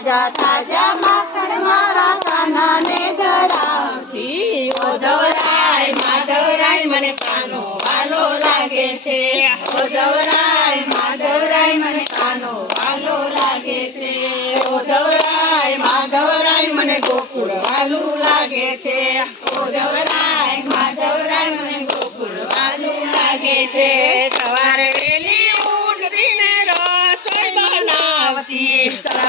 તાજા તાજા માખણ મારા કાનાને ધરાવતી ઓ ધવરાય માધવરાય મને કાનો વાલો લાગે છે ઓ ધવરાય માધવરાય મને કાનો વાલો લાગે છે ઓ ધવરાય માધવરાય મને ગોકુળ વાલું લાગે છે ઓ ધવરાય માધવરાય મને ગોકુળ વાલું લાગે છે સવારે વેલી ઉઠીને રસોઈ બનાવતી